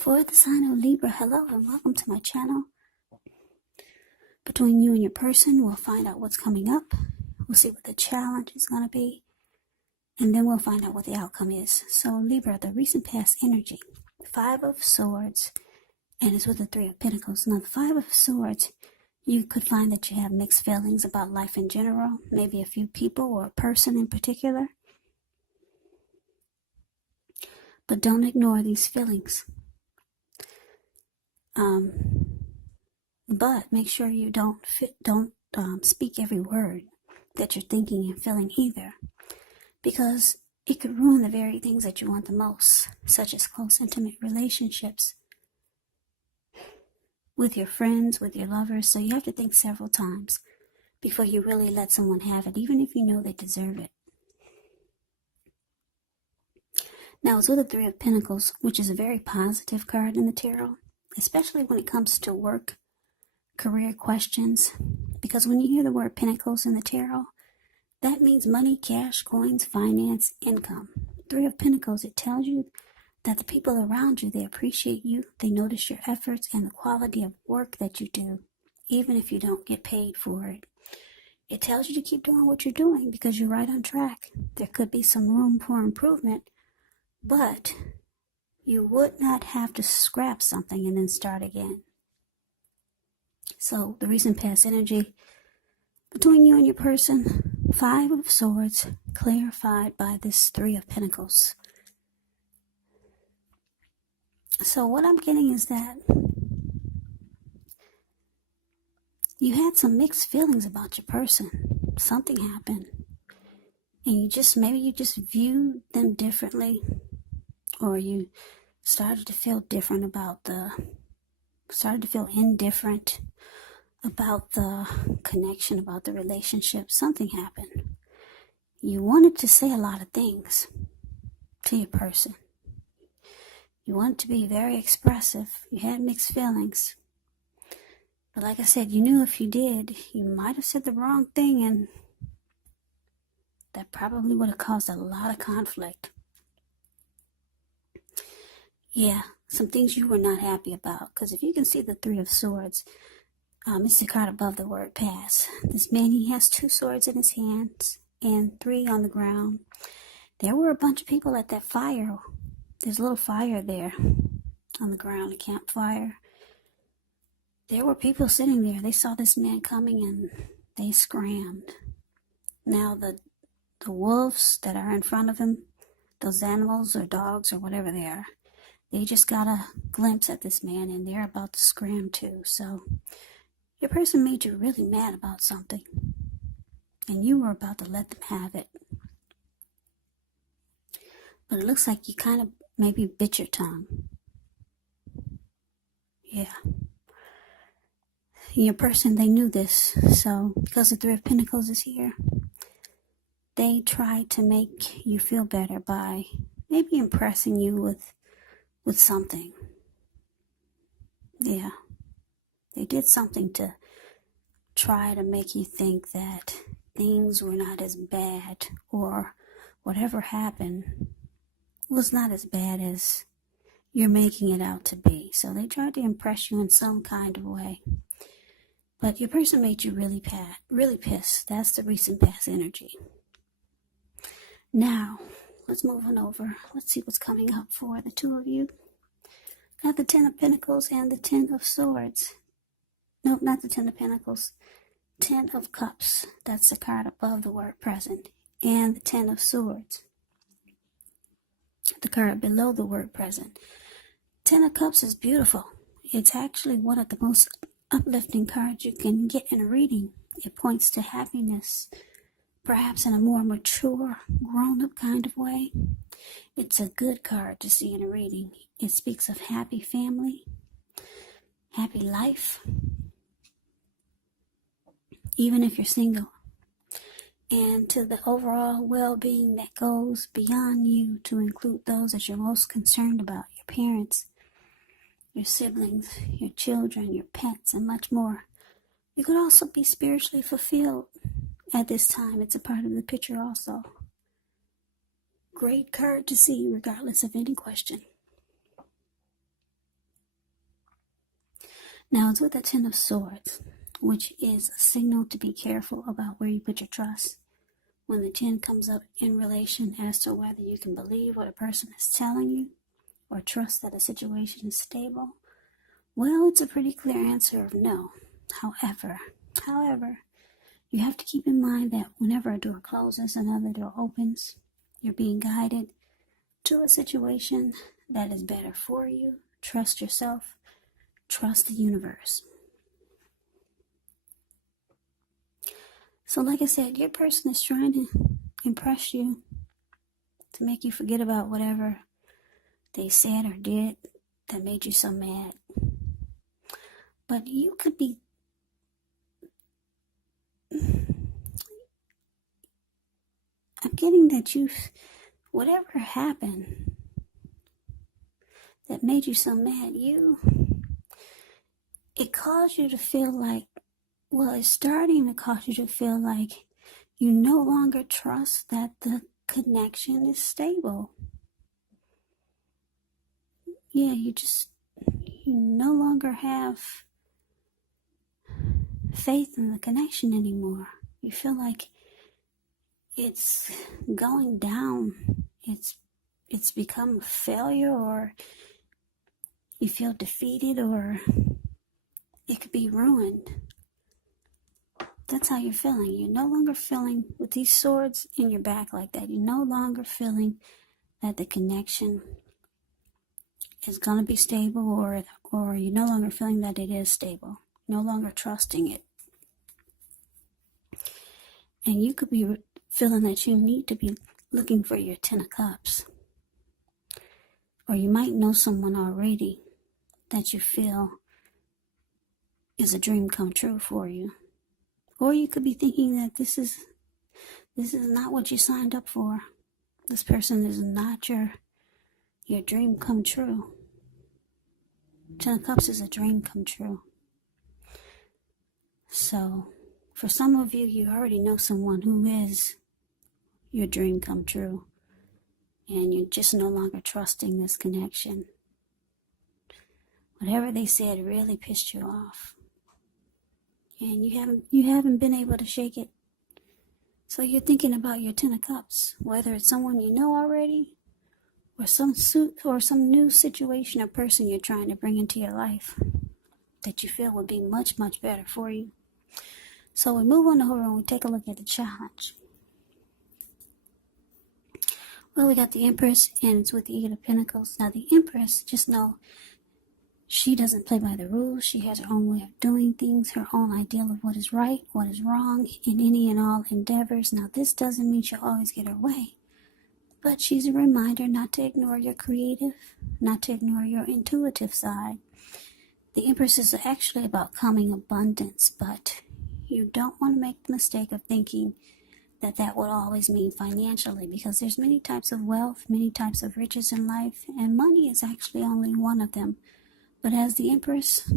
For the sign of Libra, hello and welcome to my channel. Between you and your person, we'll find out what's coming up. We'll see what the challenge is going to be. And then we'll find out what the outcome is. So Libra, the recent past energy. 5 of Swords. And it's with the 3 of Pentacles. Now the 5 of Swords, you could find that you have mixed feelings about life in general. Maybe a few people or a person in particular. But don't ignore these feelings. But make sure you don't speak every word that you're thinking and feeling either, because it could ruin the very things that you want the most, such as close, intimate relationships with your friends, with your lovers. So you have to think several times before you really let someone have it, even if you know they deserve it. Now it's with the 3 of Pentacles, which is a very positive card in the tarot, especially when it comes to work, career questions, because when you hear the word Pentacles in the tarot, that means money, cash, coins, finance, income. 3 of Pentacles, it tells you that the people around you, they appreciate you, they notice your efforts and the quality of work that you do, even if you don't get paid for it. It tells you to keep doing what you're doing because you're right on track. There could be some room for improvement, but you would not have to scrap something and then start again. So the recent past energy between you and your person, 5 of Swords, clarified by this 3 of Pentacles. So what I'm getting is that you had some mixed feelings about your person. Something happened. And maybe you just viewed them differently. Or you started to feel indifferent about the connection, about the relationship. Something happened. You wanted to say a lot of things to your person. You wanted to be very expressive. You had mixed feelings. But like I said, you knew if you did, you might have said the wrong thing, and that probably would have caused a lot of conflict. Yeah, some things you were not happy about. Because if you can see the 3 of Swords, it's the card above the word pass. This man, he has 2 swords in his hands and 3 on the ground. There were a bunch of people at that fire. There's a little fire there on the ground, a campfire. There were people sitting there. They saw this man coming and they scrammed. Now the wolves that are in front of him, those animals or dogs or whatever they are, they just got a glimpse at this man and they're about to scram too. So your person made you really mad about something and you were about to let them have it. But it looks like you kind of maybe bit your tongue. Yeah. Your person, they knew this. So because the 3 of Pentacles is here, they tried to make you feel better by maybe impressing you with something. Yeah. They did something to try to make you think that things were not as bad, or whatever happened was not as bad as you're making it out to be. So they tried to impress you in some kind of way. But your person made you really pissed. That's the recent past energy. Now, let's move on over. Let's see what's coming up for the 2 of you. Got the 10 of Pentacles and the 10 of Swords. Nope, not the 10 of Pentacles. 10 of Cups. That's the card above the word present. And the 10 of Swords. The card below the word present. 10 of Cups is beautiful. It's actually one of the most uplifting cards you can get in a reading. It points to happiness, perhaps in a more mature, grown-up kind of way. It's a good card to see in a reading. It speaks of happy family, happy life, even if you're single, and to the overall well-being that goes beyond you to include those that you're most concerned about, your parents, your siblings, your children, your pets, and much more. You could also be spiritually fulfilled at this time. It's a part of the picture also. Great card to see regardless of any question. Now it's with the Ten of Swords, which is a signal to be careful about where you put your trust. When the 10 comes up in relation as to whether you can believe what a person is telling you or trust that a situation is stable, well, it's a pretty clear answer of no. However, you have to keep in mind that whenever a door closes, another door opens. You're being guided to a situation that is better for you. Trust yourself. Trust the universe. So like I said, your person is trying to impress you, to make you forget about whatever they said or did that made you so mad. But you could be I'm getting that whatever happened that made you so mad, it caused you to feel like, well, it's starting to cause you to feel like you no longer trust that the connection is stable. Yeah, you no longer have faith in the connection anymore. You feel like it's going down. It's become a failure, or you feel defeated, or it could be ruined. That's how you're feeling. You're no longer feeling with these swords in your back like that. You're no longer feeling that the connection is going to be stable, or you're no longer feeling that it is stable. No longer trusting it. And you could be feeling that you need to be looking for your Ten of Cups. Or you might know someone already that you feel is a dream come true for you. Or you could be thinking that this is not what you signed up for. This person is not your dream come true. Ten of Cups is a dream come true. So, for some of you, you already know someone who is your dream come true. And you're just no longer trusting this connection. Whatever they said really pissed you off. And you haven't been able to shake it. So you're thinking about your Ten of Cups, whether it's someone you know already, or some new situation or person you're trying to bring into your life that you feel would be much, much better for you. So we move on to Horror and we take a look at the challenge. Well, we got the Empress, and it's with the Eight of Pentacles. Now the Empress, just know, she doesn't play by the rules. She has her own way of doing things, her own ideal of what is right, what is wrong in any and all endeavors. Now, this doesn't mean she'll always get her way, but she's a reminder not to ignore your creative, not to ignore your intuitive side. The Empress is actually about coming abundance, but you don't want to make the mistake of thinking that would always mean financially, because there's many types of wealth, many types of riches in life, and money is actually only one of them. But as the Empress,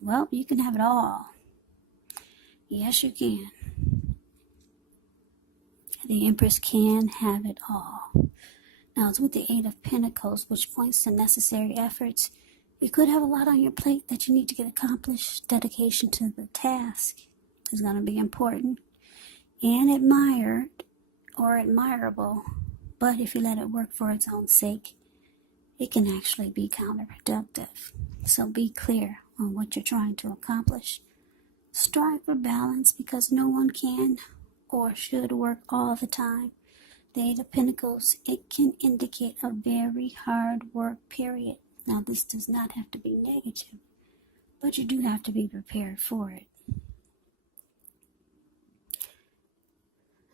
well, you can have it all. Yes, you can. The Empress can have it all. Now, it's with the Eight of Pentacles, which points to necessary efforts. You could have a lot on your plate that you need to get accomplished. Dedication to the task is going to be important and admired or admirable. But if you let it work for its own sake, it can actually be counterproductive. So be clear on what you're trying to accomplish. Strive for balance, because no one can or should work all the time. The Eight of Pentacles, it can indicate a very hard work period. Now, this does not have to be negative, but you do have to be prepared for it.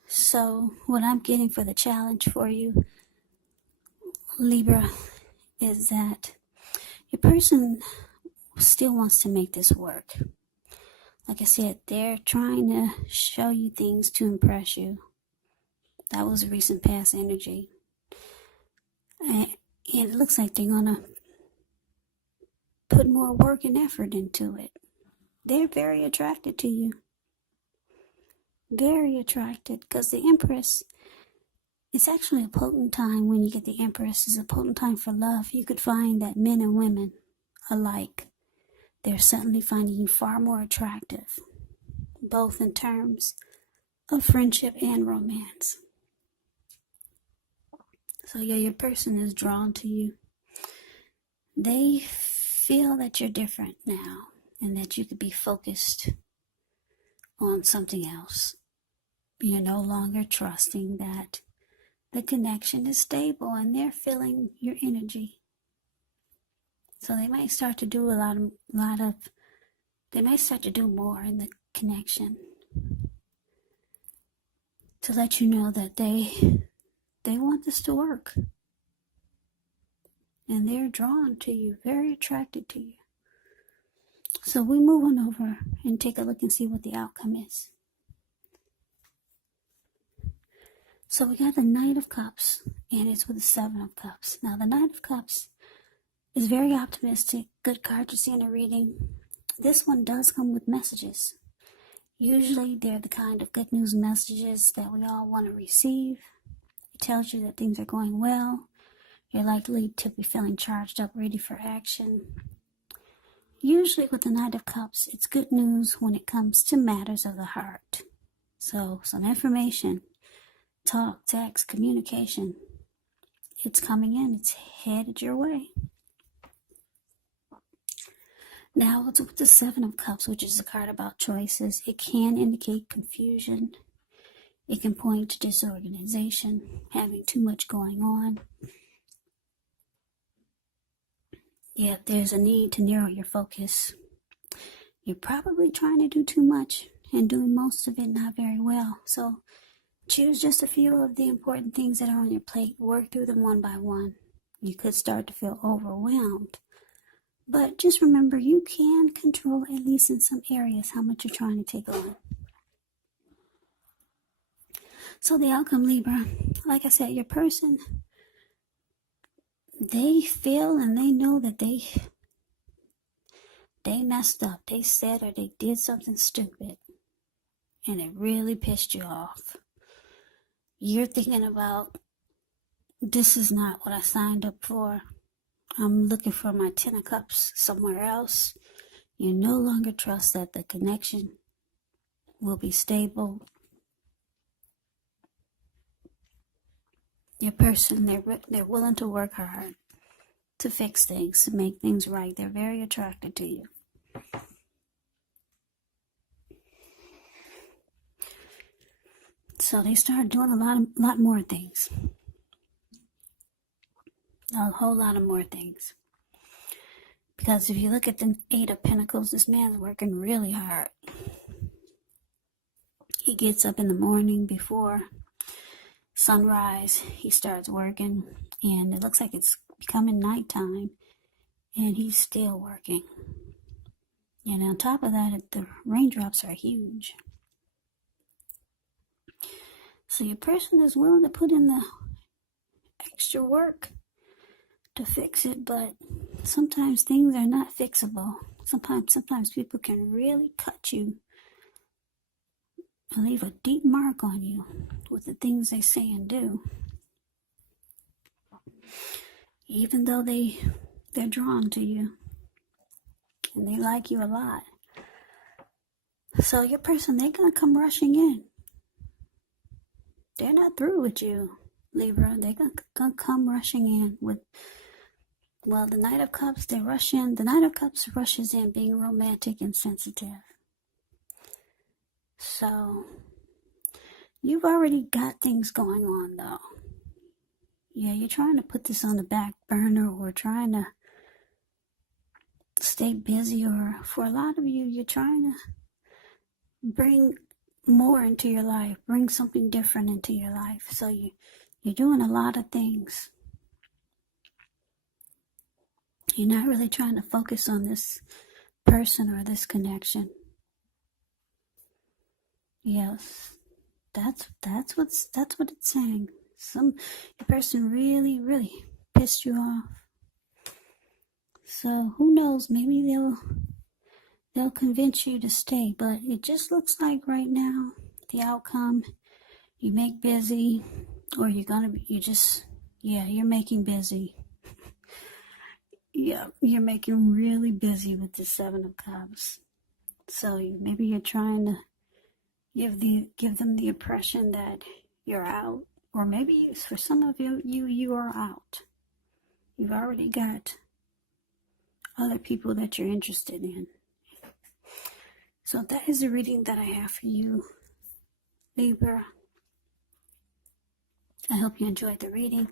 So, what I'm getting for the challenge for you, Libra, is that your person still wants to make this work. Like I said, they're trying to show you things to impress you. That was a recent past energy. And it looks like they're going to put more work and effort into it. They're very attracted to you. Very attracted, because the Empress, it's actually a potent time. When you get the Empress, it's a potent time for love. You could find that men and women alike, They're suddenly finding you far more attractive, both in terms of friendship and romance. So yeah, your person is drawn to you. They feel that you're different now and that you could be focused on something else. You're no longer trusting that the connection is stable, and they're feeling your energy. So they might start to do they might start to do more in the connection to let you know that they want this to work. And they're drawn to you, very attracted to you. So we move on over and take a look and see what the outcome is. So we got the Knight of Cups, and it's with the Seven of Cups. Now the Knight of Cups is very optimistic, good card to see in a reading. This one does come with messages. Usually they're the kind of good news messages that we all want to receive. It tells you that things are going well. You're likely to be feeling charged up, ready for action. Usually with the Knight of Cups, it's good news when it comes to matters of the heart. So some information, talk, text, communication, it's coming in, it's headed your way. Now, with the Seven of Cups, which is a card about choices, it can indicate confusion. It can point to disorganization, having too much going on. Yeah, there's a need to narrow your focus. You're probably trying to do too much and doing most of it not very well. So choose just a few of the important things that are on your plate. Work through them one by one. You could start to feel overwhelmed. But just remember, you can control, at least in some areas, how much you're trying to take on. So the outcome, Libra, like I said, your person, they feel and they know that they messed up. They said or they did something stupid, and it really pissed you off. You're thinking about, this is not what I signed up for. I'm looking for my Ten of Cups somewhere else. You no longer trust that the connection will be stable. Your person, they're willing to work hard to fix things, to make things right. They're very attracted to you. So they start doing a lot more things. A whole lot of more things. Because if you look at the Eight of Pentacles, this man's working really hard. He gets up in the morning before sunrise. He starts working, and it looks like it's becoming nighttime, and he's still working. And on top of that, the raindrops are huge. So your person is willing to put in the extra work to fix it, but sometimes things are not fixable. Sometimes people can really cut you and leave a deep mark on you with the things they say and do. Even though they're drawn to you and they like you a lot. So your person, they're going to come rushing in. They're not through with you, Libra. They're going to come rushing in with, well, the Knight of Cups, they rush in. The Knight of Cups rushes in being romantic and sensitive. So you've already got things going on, though. Yeah, you're trying to put this on the back burner, or trying to stay busy, or for a lot of you, you're trying to bring more into your life, bring something different into your life. So you're doing a lot of things. You're not really trying to focus on this person or this connection. Yes, that's what it's saying. Your person really, really pissed you off. So who knows? Maybe they'll convince you to stay. But it just looks like right now, the outcome, you make busy, or you're making busy. Yeah, you're making really busy with the Seven of Cups. So maybe you're trying to give them the impression that you're out, or maybe for some of you are out. You've already got other people that you're interested in. So that is the reading that I have for you, Libra. I hope you enjoyed the reading.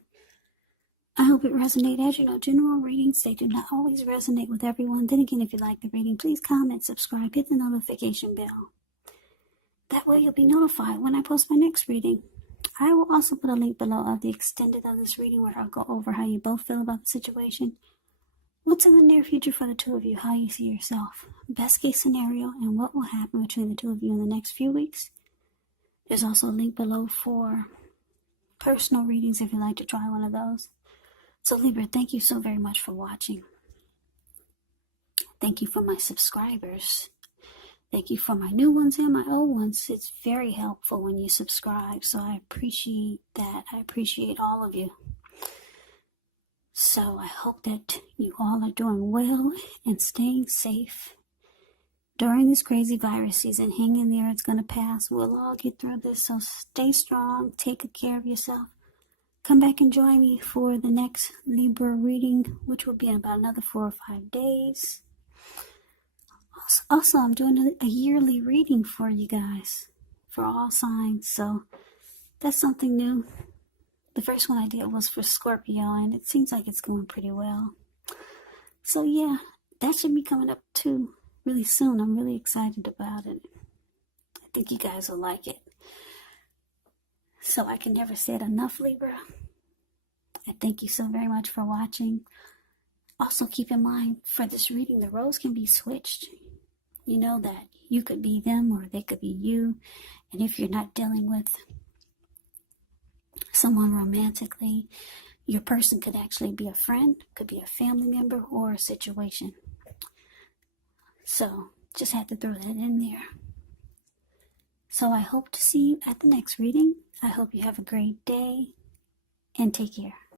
I hope it resonated. As you know, general readings, they do not always resonate with everyone. Then again, if you like the reading, please comment, subscribe, hit the notification bell. That way you'll be notified when I post my next reading. I will also put a link below of the extended of this reading where I'll go over how you both feel about the situation. What's in the near future for the two of you, how you see yourself, best case scenario, and what will happen between the two of you in the next few weeks. There's also a link below for personal readings if you'd like to try one of those. So Libra, thank you so very much for watching. Thank you for my subscribers. Thank you for my new ones and my old ones. It's very helpful when you subscribe, so I appreciate that. I appreciate all of you. So I hope that you all are doing well and staying safe during this crazy virus season. Hang in there. It's going to pass. We'll all get through this, so stay strong. Take good care of yourself. Come back and join me for the next Libra reading, which will be in about another 4 or 5 days. Also, I'm doing a yearly reading for you guys, for all signs, so that's something new. The first one I did was for Scorpio, and it seems like it's going pretty well. So yeah, that should be coming up too really soon. I'm really excited about it. I think you guys will like it. So I can never say it enough, Libra. And thank you so very much for watching. Also keep in mind, for this reading, the roles can be switched. You know that you could be them or they could be you. And if you're not dealing with someone romantically, your person could actually be a friend, could be a family member, or a situation. So just had to throw that in there. So I hope to see you at the next reading. I hope you have a great day and take care.